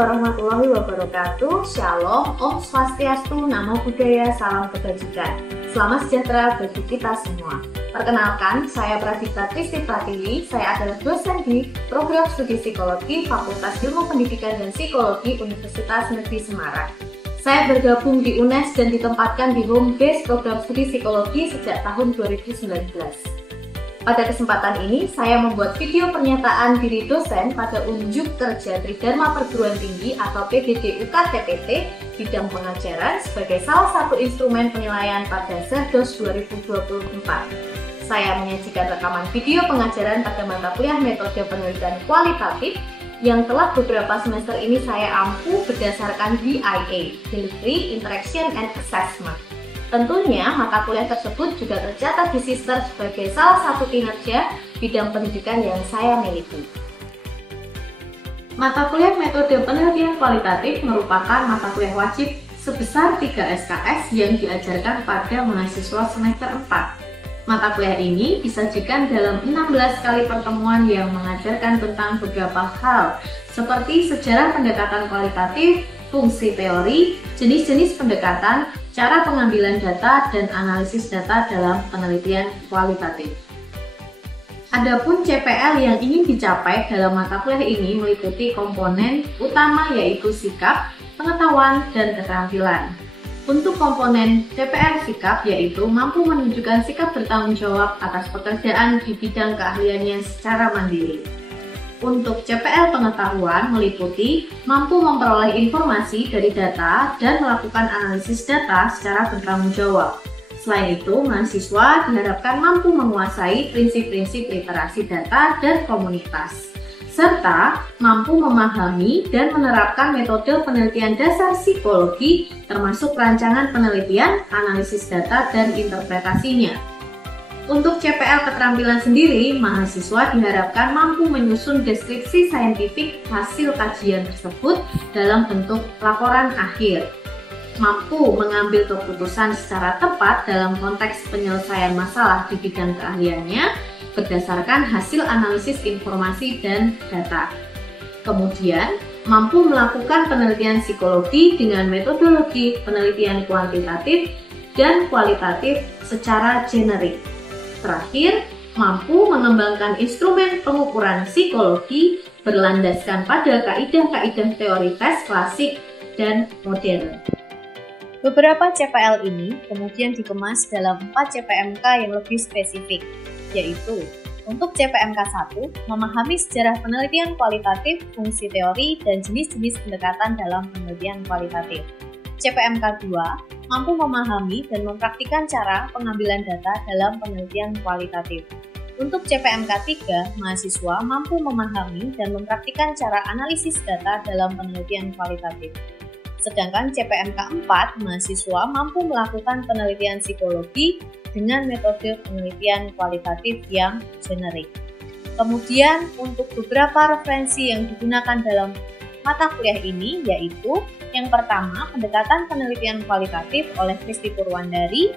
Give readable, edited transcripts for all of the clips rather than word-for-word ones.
warahmatullahi wabarakatuh. Shalom, Om Swastiastu, Namo Buddhaya, salam kebajikan. Selamat sejahtera bagi kita semua. Perkenalkan, saya Pradipta Tristi Pratiwi. Saya adalah dosen di Program Studi Psikologi Fakultas Ilmu Pendidikan dan Psikologi Universitas Negeri Semarang. Saya bergabung di UNES dan ditempatkan di home base Program Studi Psikologi sejak tahun 2019. Pada kesempatan ini, saya membuat video pernyataan diri dosen pada Unjuk Kerja Tridharma Perguruan Tinggi atau PGD UKTPT bidang pengajaran sebagai salah satu instrumen penilaian pada Serdos 2024. Saya menyajikan rekaman video pengajaran pada mata kuliah metode penelitian kualitatif yang telah beberapa semester ini saya ampuh berdasarkan DIA, Delivery, Interaction, and Assessment. Tentunya mata kuliah tersebut juga tercatat di Sister sebagai salah satu kinerja bidang pendidikan yang saya miliki. Mata kuliah metode penelitian kualitatif merupakan mata kuliah wajib sebesar 3 SKS yang diajarkan pada mahasiswa semester 4. Mata kuliah ini disajikan dalam 16 kali pertemuan yang mengajarkan tentang beberapa hal seperti sejarah pendekatan kualitatif, fungsi teori, jenis-jenis pendekatan, cara pengambilan data, dan analisis data dalam penelitian kualitatif. Adapun CPL yang ingin dicapai dalam mata kuliah ini meliputi komponen utama yaitu sikap, pengetahuan, dan keterampilan. Untuk komponen CPL sikap yaitu mampu menunjukkan sikap bertanggung jawab atas pekerjaan di bidang keahliannya secara mandiri. Untuk CPL pengetahuan meliputi mampu memperoleh informasi dari data dan melakukan analisis data secara bertanggung jawab. Selain itu, mahasiswa diharapkan mampu menguasai prinsip-prinsip literasi data dan komunitas, serta mampu memahami dan menerapkan metode penelitian dasar psikologi termasuk rancangan penelitian, analisis data, dan interpretasinya. Untuk CPL keterampilan sendiri, mahasiswa diharapkan mampu menyusun deskripsi saintifik hasil kajian tersebut dalam bentuk laporan akhir, mampu mengambil keputusan secara tepat dalam konteks penyelesaian masalah di bidang keahliannya berdasarkan hasil analisis informasi dan data. Kemudian, mampu melakukan penelitian psikologi dengan metodologi penelitian kuantitatif dan kualitatif secara generik. Terakhir, mampu mengembangkan instrumen pengukuran psikologi berlandaskan pada kaidah-kaidah teori tes klasik dan modern. Beberapa CPL ini kemudian dikemas dalam 4 CPMK yang lebih spesifik, yaitu untuk CPMK 1, memahami sejarah penelitian kualitatif, fungsi teori, dan jenis-jenis pendekatan dalam penelitian kualitatif. CPMK 2, mampu memahami dan mempraktikkan cara pengambilan data dalam penelitian kualitatif. Untuk CPMK 3, mahasiswa mampu memahami dan mempraktikkan cara analisis data dalam penelitian kualitatif. Sedangkan CPMK 4, mahasiswa mampu melakukan penelitian psikologi dengan metode penelitian kualitatif yang generik. Kemudian, untuk beberapa referensi yang digunakan dalam mata kuliah ini yaitu yang pertama, pendekatan penelitian kualitatif oleh Kristi Purwandari,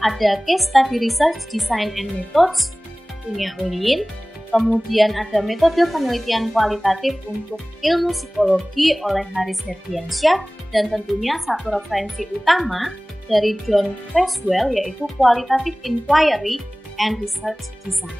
ada Case Study Research Design and Methods punya ULIN, kemudian ada metode penelitian kualitatif untuk ilmu psikologi oleh Haris Herdiansyah, dan tentunya satu referensi utama dari John Creswell yaitu Qualitative Inquiry and Research Design.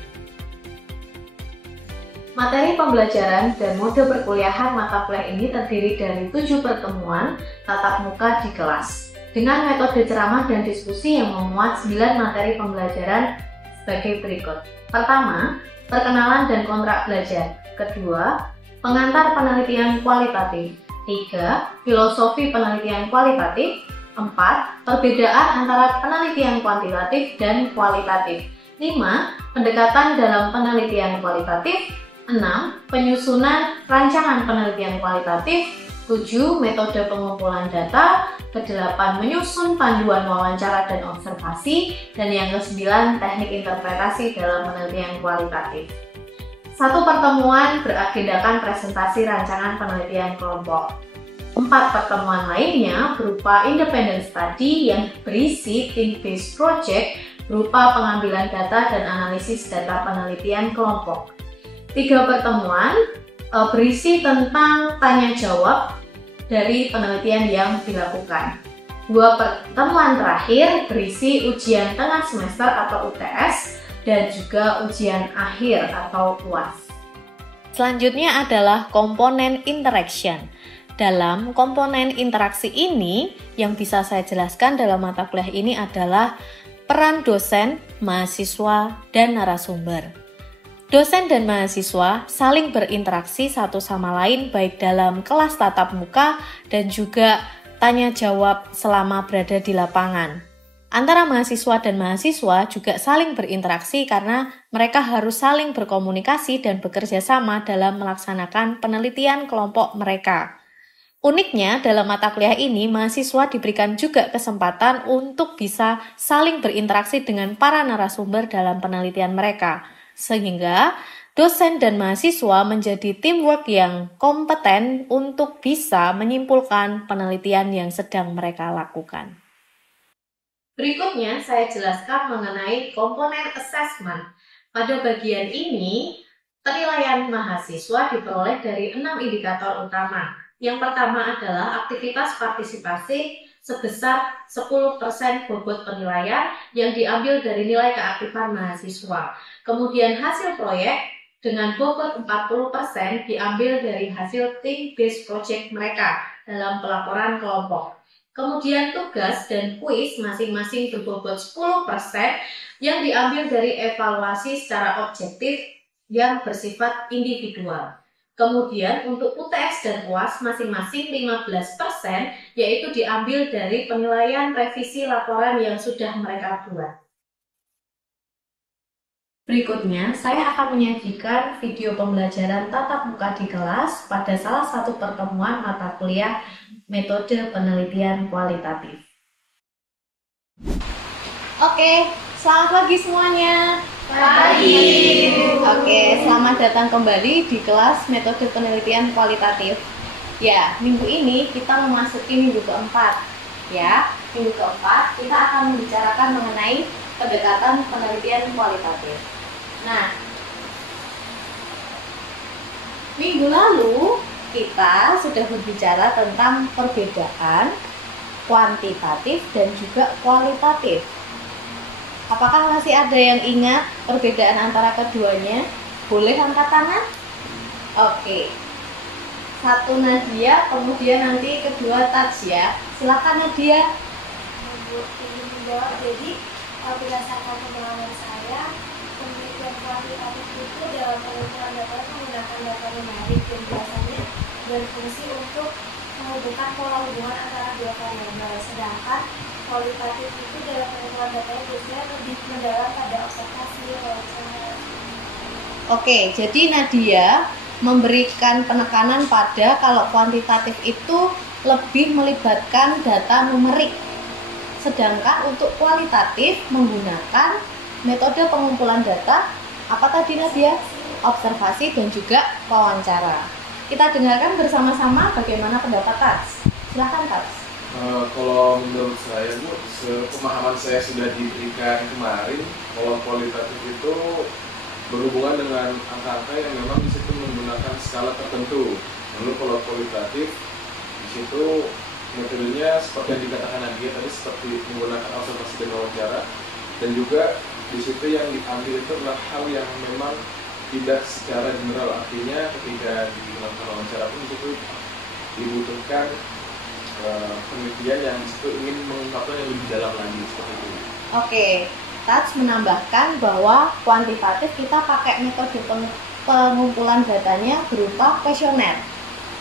Materi pembelajaran dan mode perkuliahan mata kuliah ini terdiri dari 7 pertemuan tatap muka di kelas dengan metode ceramah dan diskusi yang memuat 9 materi pembelajaran sebagai berikut. Pertama, perkenalan dan kontrak belajar. Kedua, pengantar penelitian kualitatif. 3, filosofi penelitian kualitatif. 4, perbedaan antara penelitian kuantitatif dan kualitatif. 5, pendekatan dalam penelitian kualitatif. 6. Penyusunan rancangan penelitian kualitatif. 7. Metode pengumpulan data. Ke-8. Menyusun panduan wawancara dan observasi. Dan yang ke-9. Teknik interpretasi dalam penelitian kualitatif. Satu pertemuan beragendakan presentasi rancangan penelitian kelompok. 4 pertemuan lainnya berupa independent study yang berisi team-based project berupa pengambilan data dan analisis data penelitian kelompok. 3 pertemuan berisi tentang tanya jawab dari penelitian yang dilakukan. 2 pertemuan terakhir berisi ujian tengah semester atau UTS dan juga ujian akhir atau UAS. Selanjutnya adalah komponen interaction. Dalam komponen interaksi ini, yang bisa saya jelaskan dalam mata kuliah ini adalah peran dosen, mahasiswa, dan narasumber. Dosen dan mahasiswa saling berinteraksi satu sama lain baik dalam kelas tatap muka dan juga tanya jawab selama berada di lapangan. Antara mahasiswa dan mahasiswa juga saling berinteraksi karena mereka harus saling berkomunikasi dan bekerja sama dalam melaksanakan penelitian kelompok mereka. Uniknya, dalam mata kuliah ini, mahasiswa diberikan juga kesempatan untuk bisa saling berinteraksi dengan para narasumber dalam penelitian mereka, sehingga dosen dan mahasiswa menjadi teamwork yang kompeten untuk bisa menyimpulkan penelitian yang sedang mereka lakukan. Berikutnya, saya jelaskan mengenai komponen assessment. Pada bagian ini, penilaian mahasiswa diperoleh dari 6 indikator utama. Yang pertama adalah aktivitas partisipasi sebesar 10% bobot penilaian yang diambil dari nilai keaktifan mahasiswa. Kemudian hasil proyek dengan bobot 40% diambil dari hasil team-based project mereka dalam pelaporan kelompok. Kemudian tugas dan kuis masing-masing berbobot 10% yang diambil dari evaluasi secara objektif yang bersifat individual. Kemudian untuk UTS dan UAS masing-masing 15% yaitu diambil dari penilaian revisi laporan yang sudah mereka buat. Berikutnya, saya akan menyajikan video pembelajaran tatap muka di kelas pada salah satu pertemuan mata kuliah metode penelitian kualitatif. Oke, selamat pagi semuanya. Pagi. Oke, selamat datang kembali di kelas metode penelitian kualitatif. Ya, minggu ini kita memasuki minggu keempat. Ya, minggu keempat kita akan membicarakan mengenai pendekatan penelitian kualitatif. Nah, minggu lalu kita sudah berbicara tentang perbedaan kuantitatif dan juga kualitatif. Apakah masih ada yang ingat perbedaan antara keduanya? Boleh angkat tangan? Oke. Satu Nadia, kemudian nanti kedua Taj ya. Silakan Nadia. Jadi berdasarkan pengalaman saya, penelitian kuantitatif itu dalam pengumpulan data menggunakan data numerik dan biasanya berfungsi untuk menghubungkan pola hubungan antara dua variabel. Sedangkan kualitatif itu dalam pengumpulan data biasanya lebih mendalam pada observasi wawancara. Oke, jadi Nadia memberikan penekanan pada kalau kuantitatif itu lebih melibatkan data numerik. Sedangkan untuk kualitatif menggunakan metode pengumpulan data, apa tadi Nadia? Observasi dan juga wawancara. Kita dengarkan bersama-sama bagaimana pendapat Tats. Silakan Tats. Kalau menurut saya Bu, pemahaman saya sudah diberikan kemarin, kalau kualitatif itu berhubungan dengan angka-angka yang memang di situ menggunakan skala tertentu. Lalu kalau kualitatif di situ metodenya seperti yang dikatakan Nadia tadi, seperti menggunakan observasi dan wawancara, dan juga di situ yang diambil itu adalah hal yang memang tidak secara general, artinya ketika dilakukan wawancara pun itu dibutuhkan penelitian yang itu ingin mengungkapkan yang lebih dalam lagi seperti itu. Oke, Tats menambahkan bahwa kuantitatif kita pakai metode pengumpulan datanya berupa kuesioner.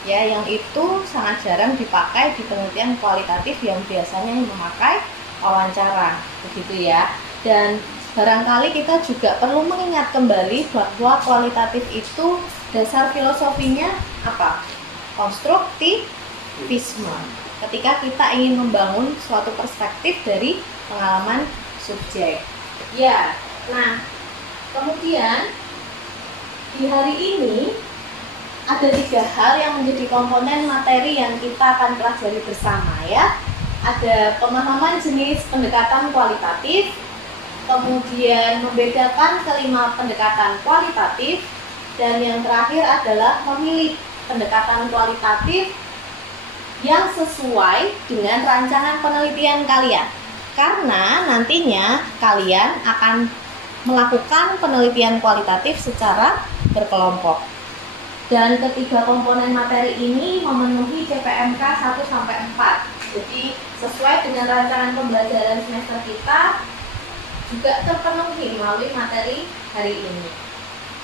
Ya, yang itu sangat jarang dipakai di penelitian kualitatif yang biasanya memakai wawancara, begitu ya. Dan barangkali kita juga perlu mengingat kembali bahwa kualitatif itu dasar filosofinya apa? Konstruktivisme. Ketika kita ingin membangun suatu perspektif dari pengalaman subjek. Ya, nah kemudian di hari ini ada 3 hal yang menjadi komponen materi yang kita akan pelajari bersama ya. Ada pemahaman jenis pendekatan kualitatif, kemudian membedakan kelima pendekatan kualitatif, dan yang terakhir adalah memilih pendekatan kualitatif yang sesuai dengan rancangan penelitian kalian. Karena nantinya kalian akan melakukan penelitian kualitatif secara berkelompok. Dan ketiga komponen materi ini memenuhi CPMK 1-4. Jadi sesuai dengan rancangan pembelajaran semester kita juga terpenuhi melalui materi hari ini.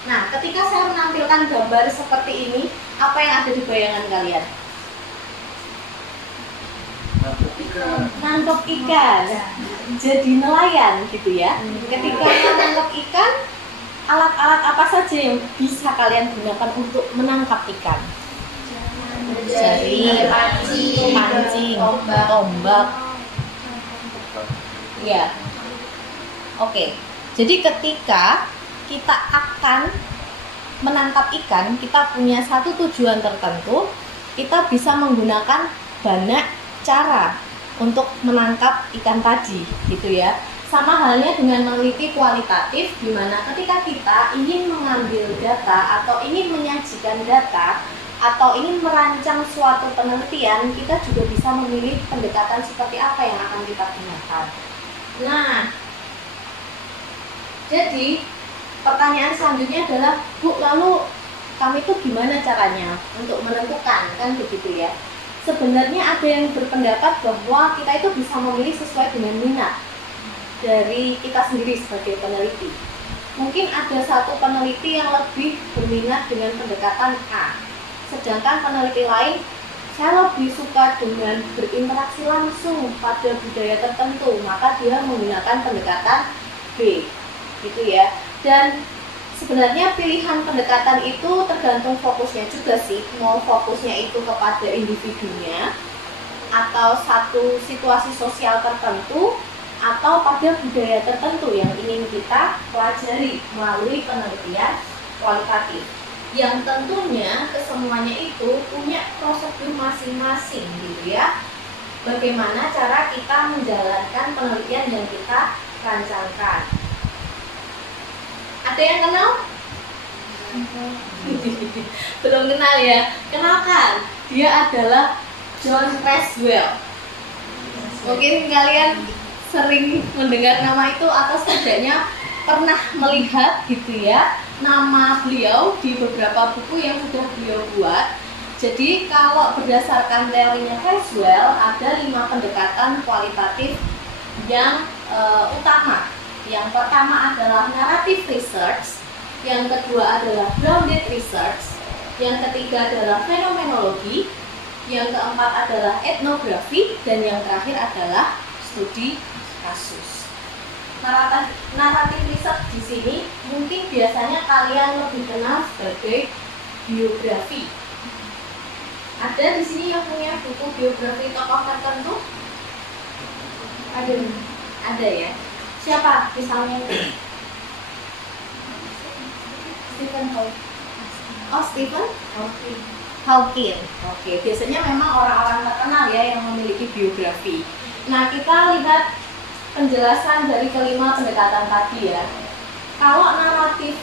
Nah, ketika saya menampilkan gambar seperti ini, apa yang ada di bayangan kalian? Nangkep ikan, jadi nelayan gitu ya. Ketika menangkap ikan, alat-alat apa saja yang bisa kalian gunakan untuk menangkap ikan? Jari, pancing, tombak. Ya. Oke. Jadi ketika kita akan menangkap ikan, kita punya satu tujuan tertentu, kita bisa menggunakan banyak cara untuk menangkap ikan tadi, gitu ya. Sama halnya dengan meneliti kualitatif, di mana ketika kita ingin mengambil data atau ingin menyajikan data atau ingin merancang suatu penelitian, kita juga bisa memilih pendekatan seperti apa yang akan kita gunakan. Nah, jadi pertanyaan selanjutnya adalah, Bu, lalu kami itu gimana caranya untuk menentukan, kan begitu ya? Sebenarnya ada yang berpendapat bahwa kita itu bisa memilih sesuai dengan minat dari kita sendiri sebagai peneliti. Mungkin ada satu peneliti yang lebih berminat dengan pendekatan A, sedangkan peneliti lain, saya lebih suka dengan berinteraksi langsung pada budaya tertentu, maka dia menggunakan pendekatan B, gitu ya. Dan sebenarnya pilihan pendekatan itu tergantung fokusnya juga sih, mau fokusnya itu kepada individunya atau satu situasi sosial tertentu atau pada budaya tertentu yang ingin kita pelajari melalui penelitian kualitatif, yang tentunya kesemuanya itu punya prosedur masing-masing gitu ya. Bagaimana cara kita menjalankan penelitian yang kita rancangkan. Ada yang kenal? Belum kenal ya? Kenalkan, dia adalah John Creswell. Mungkin kalian sering mendengar nama itu atau setidaknya pernah melihat gitu ya nama beliau di beberapa buku yang sudah beliau buat. Jadi kalau berdasarkan teorinya Creswell, ada 5 pendekatan kualitatif yang utama. Yang pertama adalah narrative research, yang kedua adalah grounded research, yang ketiga adalah fenomenologi, yang keempat adalah etnografi, dan yang terakhir adalah studi kasus. Narrative research di sini mungkin biasanya kalian lebih kenal sebagai biografi. Ada di sini yang punya buku biografi tokoh tertentu? Ada ya. Siapa misalnya? Stephen Hawking. Oh, Stephen Hawking. Oke, biasanya memang orang-orang terkenal ya yang memiliki biografi. Nah, kita lihat penjelasan dari kelima pendekatan tadi ya. Kalau narrative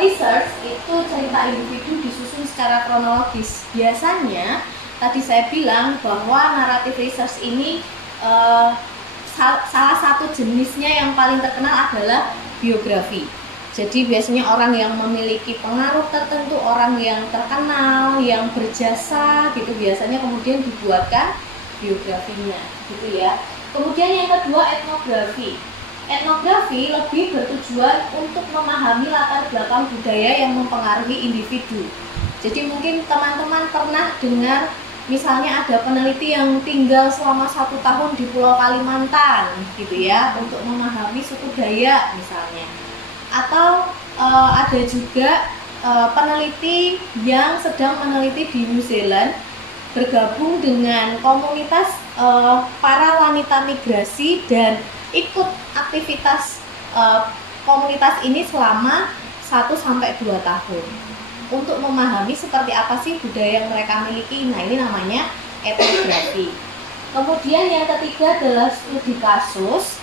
research itu cerita individu disusun secara kronologis. Biasanya tadi saya bilang bahwa narrative research ini salah satu jenisnya yang paling terkenal adalah biografi. Jadi biasanya orang yang memiliki pengaruh tertentu, orang yang terkenal, yang berjasa gitu, biasanya kemudian dibuatkan biografinya gitu ya. Kemudian yang kedua, etnografi. Etnografi lebih bertujuan untuk memahami latar belakang budaya yang mempengaruhi individu. Jadi mungkin teman-teman pernah dengar misalnya ada peneliti yang tinggal selama 1 tahun di Pulau Kalimantan gitu ya, untuk memahami suku Dayak misalnya. Atau ada juga peneliti yang sedang meneliti di New Zealand, bergabung dengan komunitas para wanita migrasi dan ikut aktivitas komunitas ini selama 1-2 tahun untuk memahami seperti apa sih budaya yang mereka miliki. Nah, ini namanya etnografi. Kemudian yang ketiga adalah studi kasus.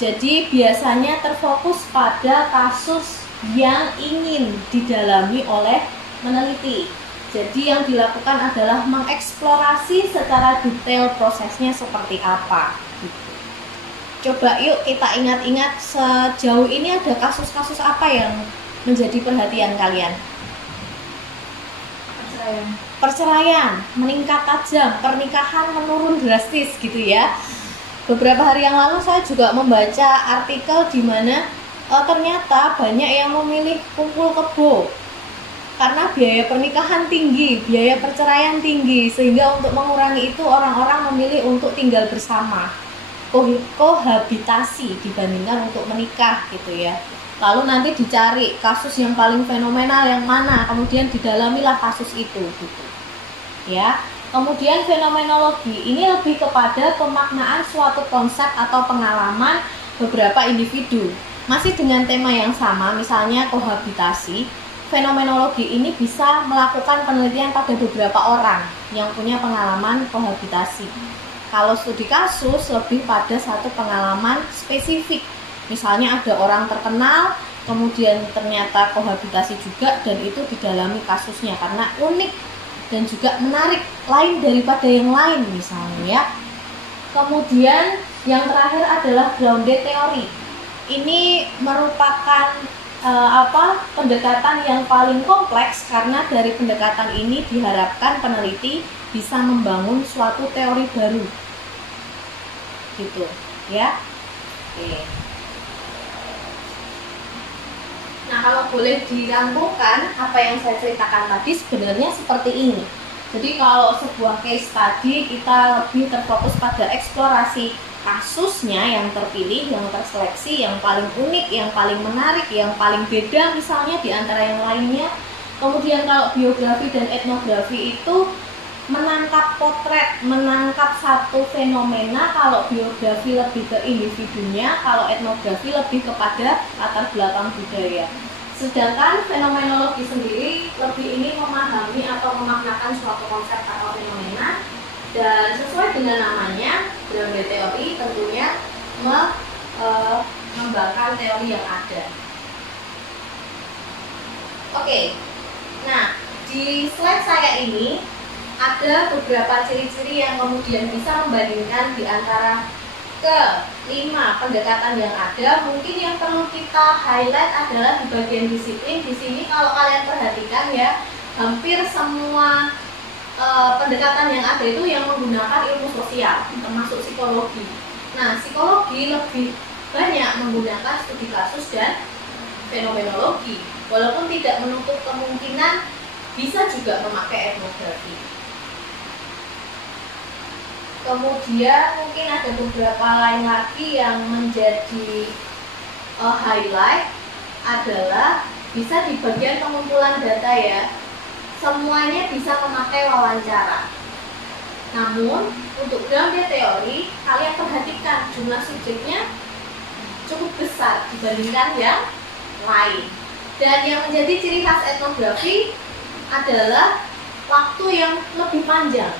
Jadi biasanya terfokus pada kasus yang ingin didalami oleh meneliti. Jadi yang dilakukan adalah mengeksplorasi secara detail prosesnya seperti apa. Gitu. Coba yuk kita ingat-ingat sejauh ini ada kasus-kasus apa yang menjadi perhatian kalian? Perceraian meningkat tajam, pernikahan menurun drastis gitu ya. Beberapa hari yang lalu saya juga membaca artikel di mana ternyata banyak yang memilih kumpul kebo karena biaya pernikahan tinggi, biaya perceraian tinggi, sehingga untuk mengurangi itu orang-orang memilih untuk tinggal bersama, kohabitasi dibandingkan untuk menikah gitu ya. Lalu nanti dicari kasus yang paling fenomenal yang mana, kemudian didalamilah kasus itu gitu. Ya. Kemudian fenomenologi ini lebih kepada pemaknaan suatu konsep atau pengalaman beberapa individu. Masih dengan tema yang sama, misalnya kohabitasi. Fenomenologi ini bisa melakukan penelitian pada beberapa orang yang punya pengalaman kohabitasi. Kalau studi kasus lebih pada satu pengalaman spesifik. Misalnya ada orang terkenal, kemudian ternyata kohabitasi juga dan itu didalami kasusnya karena unik dan juga menarik, lain daripada yang lain misalnya ya. Kemudian yang terakhir adalah grounded theory. Ini merupakan pendekatan yang paling kompleks karena dari pendekatan ini diharapkan peneliti bisa membangun suatu teori baru gitu ya. Oke. Nah, kalau boleh dirangkumkan apa yang saya ceritakan tadi sebenarnya seperti ini. Jadi kalau sebuah case study kita lebih terfokus pada eksplorasi kasusnya yang terpilih, yang terseleksi, yang paling unik, yang paling menarik, yang paling beda misalnya di antara yang lainnya. Kemudian kalau biografi dan etnografi itu menangkap potret, menangkap satu fenomena. Kalau biografi lebih ke individunya, kalau etnografi lebih kepada latar belakang budaya. Sedangkan fenomenologi sendiri lebih ini memahami atau memaknakan suatu konsep atau fenomena. Dan sesuai dengan namanya, grounded theory tentunya mengembangkan teori yang ada. Oke, nah di slide saya ini ada beberapa ciri-ciri yang kemudian bisa membandingkan di antara ke-5 pendekatan yang ada. Mungkin yang perlu kita highlight adalah di bagian disiplin. Di sini kalau kalian perhatikan ya, hampir semua pendekatan yang ada itu yang menggunakan ilmu sosial, termasuk psikologi. Nah, psikologi lebih banyak menggunakan studi kasus dan fenomenologi, walaupun tidak menutup kemungkinan bisa juga memakai etnografi. Kemudian mungkin ada beberapa lain lagi yang menjadi highlight adalah bisa di bagian pengumpulan data ya. Semuanya bisa memakai wawancara. Namun untuk grounded theory, kalian perhatikan jumlah subjeknya cukup besar dibandingkan yang lain. Dan yang menjadi ciri khas etnografi adalah waktu yang lebih panjang.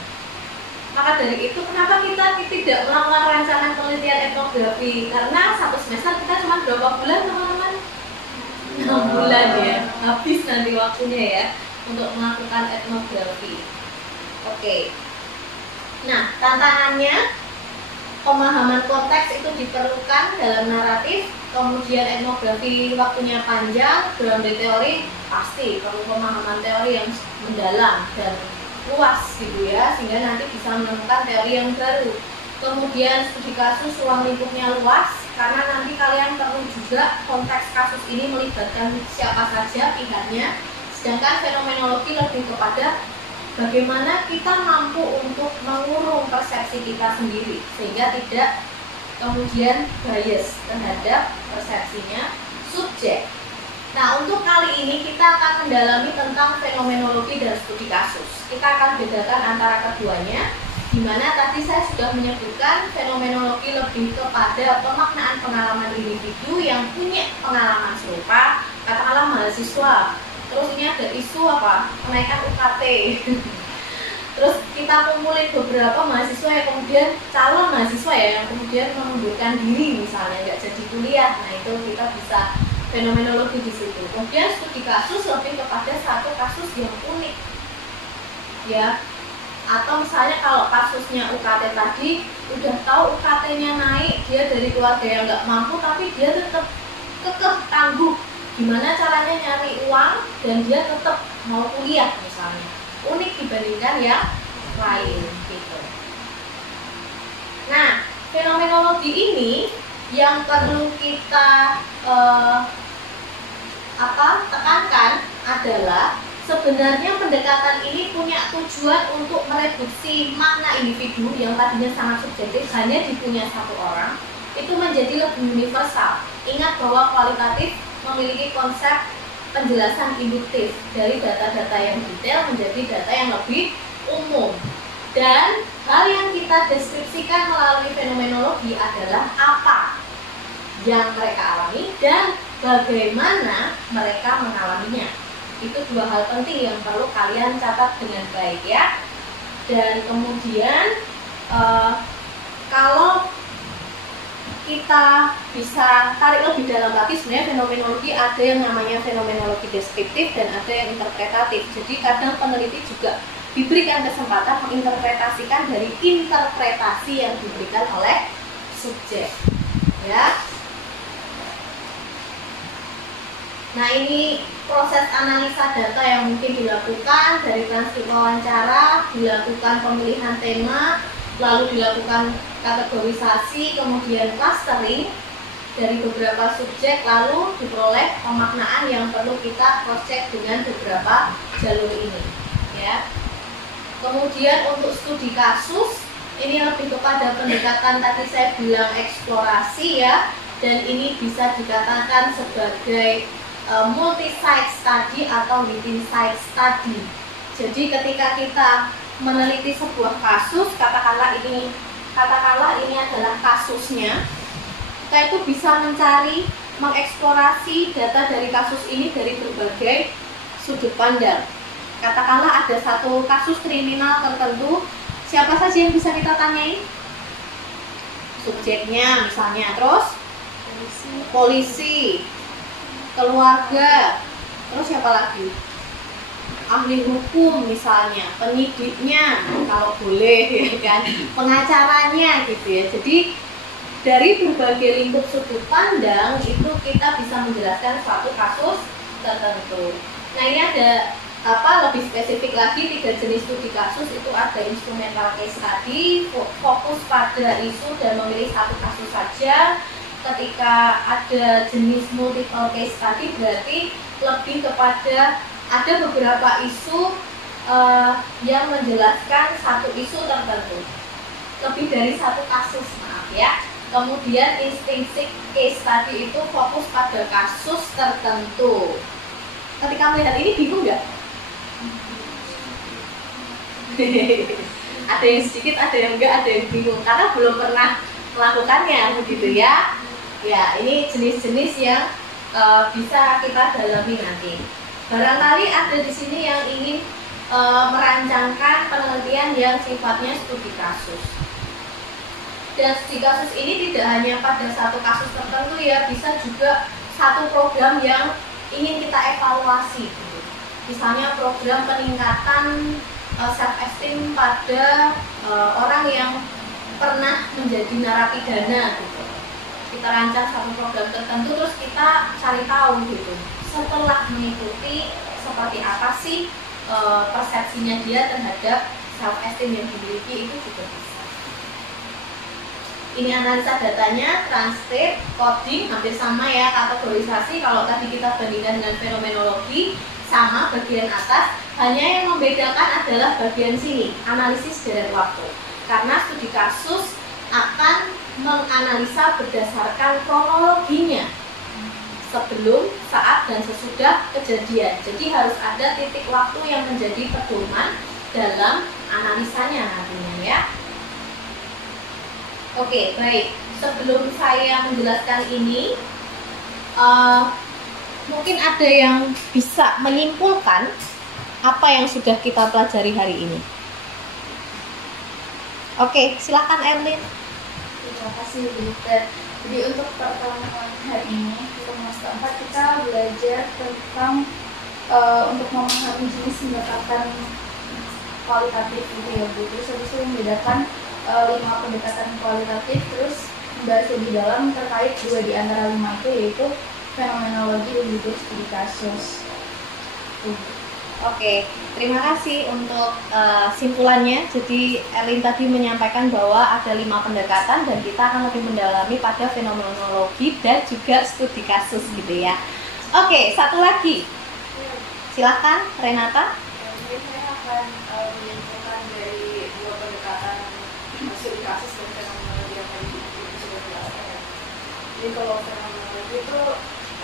Maka dari itu kenapa kita tidak melakukan rancangan penelitian etnografi? Karena satu semester kita cuma berapa bulan teman-teman? 6 bulan ya, habis nanti waktunya ya untuk melakukan etnografi. Oke. Nah, tantangannya pemahaman konteks itu diperlukan dalam naratif, kemudian etnografi waktunya panjang, grounded theory pasti perlu pemahaman teori yang mendalam dan luas gitu ya, sehingga nanti bisa menemukan teori yang baru. Kemudian studi kasus ruang lingkupnya luas, karena nanti kalian perlu juga konteks kasus ini melibatkan siapa saja pihaknya. Sedangkan fenomenologi lebih kepada bagaimana kita mampu untuk mengurung persepsi kita sendiri sehingga tidak kemudian bias terhadap persepsinya subjek. Nah, untuk kali ini kita akan mendalami tentang fenomenologi dan studi kasus. Kita akan bedakan antara keduanya, di mana tadi saya sudah menyebutkan fenomenologi lebih kepada pemaknaan pengalaman individu yang punya pengalaman serupa, katakanlah mahasiswa. Terus ini ada isu apa? Kenaikan UKT. Terus kita kumpulin beberapa mahasiswa yang kemudian calon mahasiswa ya yang kemudian mengundurkan diri misalnya nggak jadi kuliah. Nah itu kita bisa fenomenologi di situ. Kemudian studi kasus lebih kepada satu kasus yang unik ya. Atau misalnya kalau kasusnya UKT tadi, udah tahu UKT-nya naik, dia dari keluarga yang nggak mampu, tapi dia tetap kekeh tangguh gimana caranya nyari uang dan dia tetap mau kuliah misalnya. Unik dibandingkan yang lain gitu. Nah, fenomenologi ini yang perlu kita tekankan adalah sebenarnya pendekatan ini punya tujuan untuk mereduksi makna individu yang tadinya sangat subjektif hanya dipunya satu orang, itu menjadi lebih universal. Ingat bahwa kualitatif memiliki konsep penjelasan induktif dari data-data yang detail menjadi data yang lebih umum. Dan hal yang kita deskripsikan melalui fenomenologi adalah apa yang mereka alami dan bagaimana mereka mengalaminya. Itu dua hal penting yang perlu kalian catat dengan baik ya. Dan kemudian kalau kita bisa tarik lebih dalam lagi, sebenarnya fenomenologi ada yang namanya fenomenologi deskriptif dan ada yang interpretatif. Jadi kadang peneliti juga diberikan kesempatan menginterpretasikan dari interpretasi yang diberikan oleh subjek ya. Nah, ini proses analisa data yang mungkin dilakukan dari transkrip wawancara, dilakukan pemilihan tema, lalu dilakukan kategorisasi, kemudian clustering dari beberapa subjek, lalu diperoleh pemaknaan yang perlu kita cross check dengan beberapa jalur ini ya. Kemudian untuk studi kasus ini lebih kepada pendekatan tadi saya bilang eksplorasi ya, dan ini bisa dikatakan sebagai multi-site study atau within-site study. Jadi ketika kita meneliti sebuah kasus, katakanlah ini adalah kasusnya, kita itu bisa mencari, mengeksplorasi data dari kasus ini dari berbagai sudut pandang. Katakanlah ada satu kasus kriminal tertentu, siapa saja yang bisa kita tanyai? Subjeknya misalnya, terus polisi, keluarga, terus siapa lagi? Ahli hukum misalnya, penyidiknya kalau boleh ya kan, pengacaranya gitu ya. Jadi dari berbagai lingkup sudut pandang itu kita bisa menjelaskan suatu kasus tertentu. Nah, ini ada lebih spesifik lagi 3 jenis studi kasus. Itu ada instrumental case study, fokus pada isu dan memilih satu kasus saja. Ketika ada jenis multiple case study berarti lebih kepada ada beberapa isu yang menjelaskan satu isu tertentu, lebih dari satu kasus, maaf ya. Kemudian intrinsic case study itu fokus pada kasus tertentu. Ketika melihat ini bingung nggak? Ada yang sedikit, ada yang enggak, ada yang bingung karena belum pernah melakukannya begitu ya. Ya, ini jenis-jenis yang bisa kita dalami nanti. Barangkali ada di sini yang ingin merancangkan penelitian yang sifatnya studi kasus. Dan studi kasus ini tidak hanya pada satu kasus tertentu ya, bisa juga satu program yang ingin kita evaluasi. Gitu. Misalnya program peningkatan self-esteem pada orang yang pernah menjadi narapidana gitu. Kita rancang satu program tertentu, terus kita cari tahu gitu setelah mengikuti seperti apa sih persepsinya dia terhadap self esteem yang dimiliki, itu juga bisa. Ini analisa datanya, transkrip, coding hampir sama ya, kategorisasi kalau tadi kita bandingkan dengan fenomenologi sama bagian atas, hanya yang membedakan adalah bagian sini, analisis deret waktu. Karena studi kasus akan menganalisa berdasarkan kronologinya sebelum, saat, dan sesudah kejadian. Jadi harus ada titik waktu yang menjadi pedoman dalam analisanya nantinya ya. Oke, baik. Sebelum saya menjelaskan ini, mungkin ada yang bisa menyimpulkan apa yang sudah kita pelajari hari ini. Oke, silakan Erlin. Terima kasih Bu Dokter. Jadi untuk pertemuan hari ini, semester 4 kita belajar tentang untuk memahami jenis pendekatan kualitatif gitu ya Bu. Terus habis itu membedakan 5 pendekatan kualitatif, terus membahas lebih dalam terkait 2 di antara 5 itu, yaitu fenomenologi dan juga studi kasus. Oke, terima kasih untuk simpulannya. Jadi Elin tadi menyampaikan bahwa ada 5 pendekatan dan kita akan lebih mendalami pada fenomenologi dan juga studi kasus gitu ya. Oke, satu lagi. Silakan Renata. Jadi saya akan menyimpulkan dari 2 pendekatan studi kasus dan fenomenologi yang tadi Ibu sudah jelaskan ya. Jadi kalau fenomenologi itu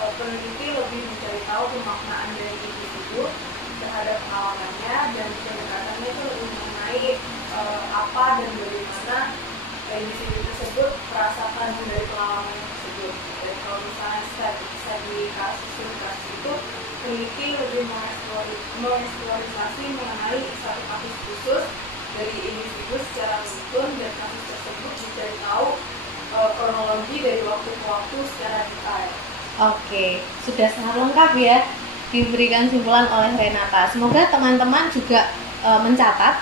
peneliti lebih mencari tahu pemaknaan dari individu terhadap pengalamannya, dan pendekatannya itu lebih mengenai apa dan bagaimana individu tersebut merasakan dari pengalaman tersebut. Dan kalau misalnya studi kasus itu peneliti lebih mengeksplorasi mengenai satu kasus khusus dari individu secara utuh, dan kasus tersebut dicari tahu kronologi dari waktu ke waktu secara detail. Oke, sudah sangat lengkap ya diberikan simpulan oleh Renata. Semoga teman-teman juga mencatat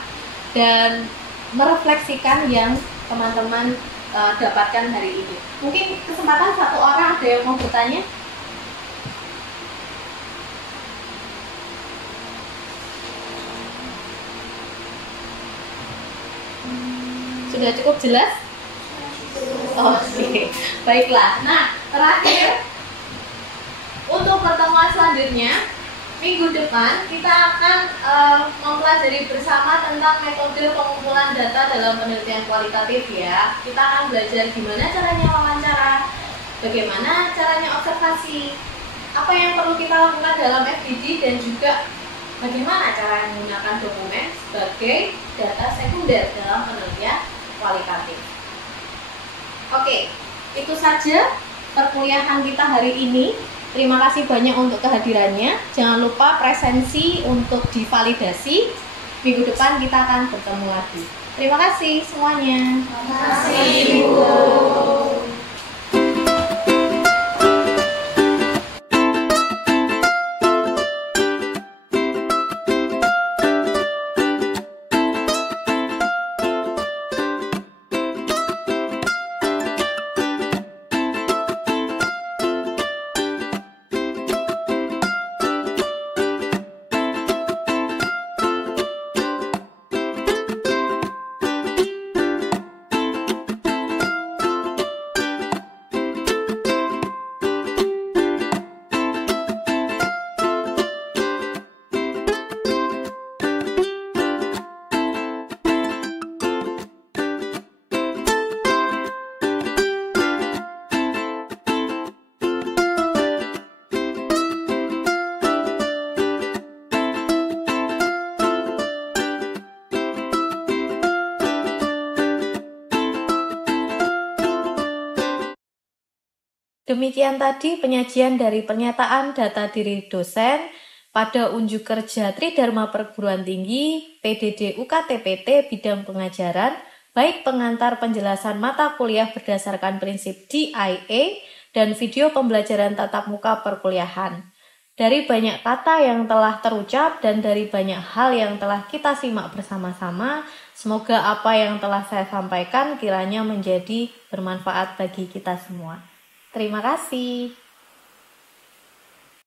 dan merefleksikan yang teman-teman dapatkan hari ini. Mungkin kesempatan satu orang ada yang mau bertanya? Sudah cukup jelas? Oke, baiklah. Nah, terakhir untuk pertemuan selanjutnya minggu depan kita akan mempelajari bersama tentang metode pengumpulan data dalam penelitian kualitatif ya. Kita akan belajar gimana caranya wawancara, bagaimana caranya observasi, apa yang perlu kita lakukan dalam FGD, dan juga bagaimana cara menggunakan dokumen sebagai data sekunder dalam penelitian kualitatif. Oke, itu saja perkuliahan kita hari ini. Terima kasih banyak untuk kehadirannya. Jangan lupa presensi untuk divalidasi. Minggu depan kita akan bertemu lagi. Terima kasih semuanya. Terima kasih Ibu. Demikian tadi penyajian dari pernyataan data diri dosen pada unjuk kerja Tridharma Perguruan Tinggi PDD UKTPT bidang pengajaran, baik pengantar penjelasan mata kuliah berdasarkan prinsip DIA dan video pembelajaran tatap muka perkuliahan. Dari banyak kata yang telah terucap dan dari banyak hal yang telah kita simak bersama-sama, semoga apa yang telah saya sampaikan kiranya menjadi bermanfaat bagi kita semua. Terima kasih.